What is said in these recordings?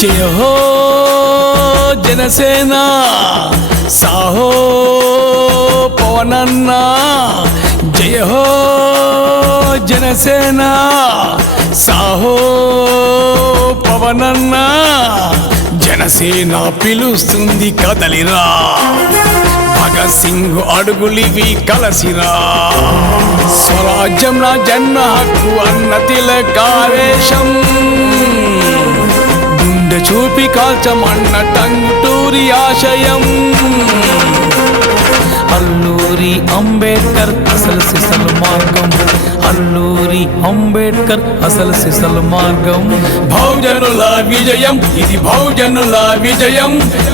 జయ హో జనసేన సాహో పవనన్న జయ హో జనసేన సాహో పవనన్న జనసేన పిలుస్తుంది కదలిరా భగత్ సింగ్ అడుగులివి కలసిరా స్వరాజ్యం నా జన్మ హక్కు అన్న తిలకావేశం గుండె చూపి కాల్చమన్న టంగుటూరి ఆశయం అల్లూరి అంబేద్కర్ అసలు సిసలు మార్గం అల్లూరి అంబేద్కర్ అసలు సిసలు మార్గం బహుజనుల విజయం ఇది బహుజనుల విజయం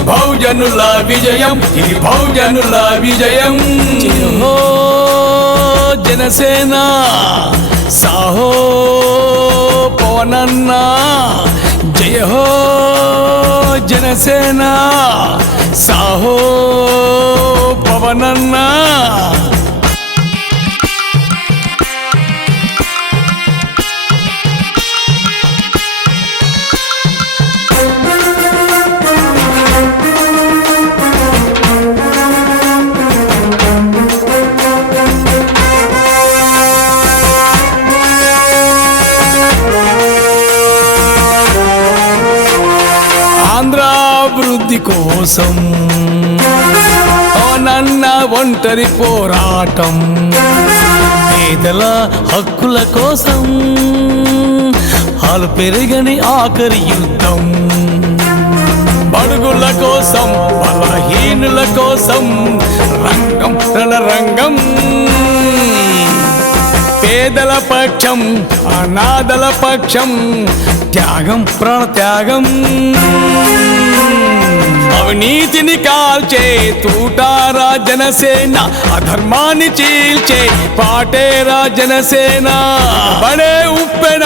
బహుజనుల విజయం ఇది బహుజనుల విజయం జయ హో జనసేన సాహో పవనన్న జయ హో జనసేన సాహో పవనన్న ఆంధ్రాభివృద్ధి కోసం నన్న ఒంటరి పోరాటం పేదల హక్కుల కోసం హాలు పెరగని ఆఖరి యుద్ధం బడుగుల కోసం బలహీనుల కోసం రంగం రణరంగం పేదల పక్షం అనాథల పక్షం త్యాగం ప్రాణత్యాగం అవినీతిని కాల్చే తూటారా జనసేన అధర్మాన్ని చీల్చే పాటేరా జనసేన పడే ఉప్పెన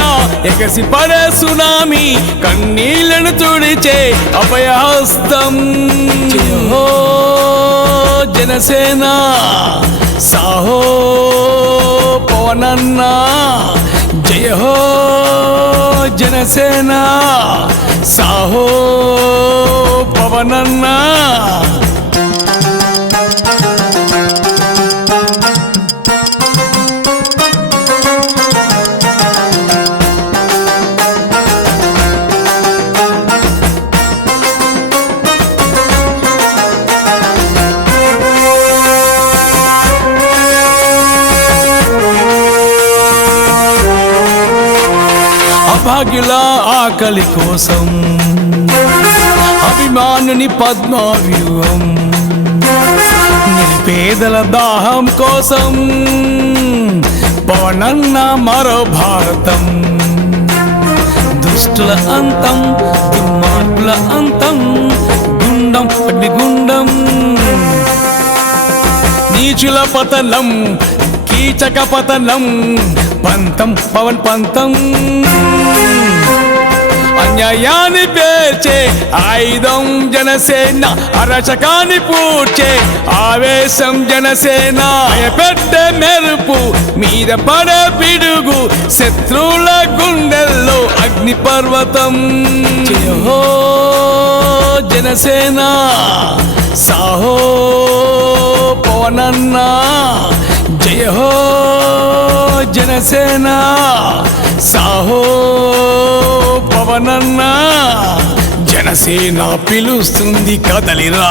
ఎగసి పడే సునామీ కన్నీళ్లను తుడిచే అభయహస్తం జయ హో జనసేన సాహో పవనన్న జయ హో జనసేన సాహో పవనన్న అభాగ్యుల ఆకలి కోసం అభిమానుని పద్మవ్యూహం నిరుపేదల దాహం కోసం పవనన్న మరో భారతం దుష్టుల అంతం దుర్మార్గుల అంతం గుండం అగ్నిగుండం నీచుల పతనం కీచక పతనం పంతం పవన్ పంతం అన్యాయాన్ని పేర్చే ఆయుధం జనసేన అరచకాన్ని పూడ్చే ఆవేశం జనసేన భయపెట్టే మెరుపు మీద పడే పిడుగు శత్రువుల గుండెల్లో అగ్ని పర్వతం జయ హో జనసేన సాహో పవనన్న జయ హో జనసేన సాహో పవనన్న జనసేన పిలుస్తుంది కదలిరా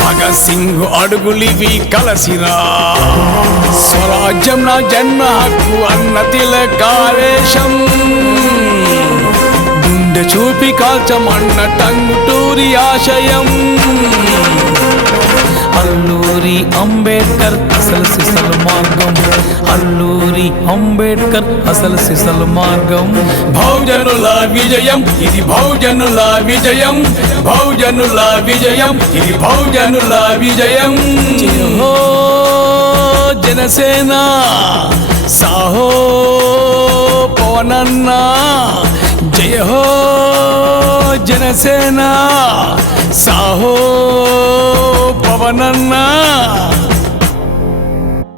భగత్ సింగ్ అడుగులివి కలసిరా స్వరాజ్యం నా జన్మ హక్కు అన్న తిలకావేశం గుండె చూపి కాల్చమన్న టంగుటూరి ఆశయం అల్లూరి అంబేద్కర్ అసలు సిసలు మార్గం అల్లూరి అంబేద్కర్ అసలు సిసలు మార్గం బహుజనుల విజయం ఇది బహుజనుల విజయం బహుజనుల విజయం ఇది బహుజనుల విజయం జయ హో జనసేన సాహో పవనన్న జయ హో జనసేన సాహో పవనన్న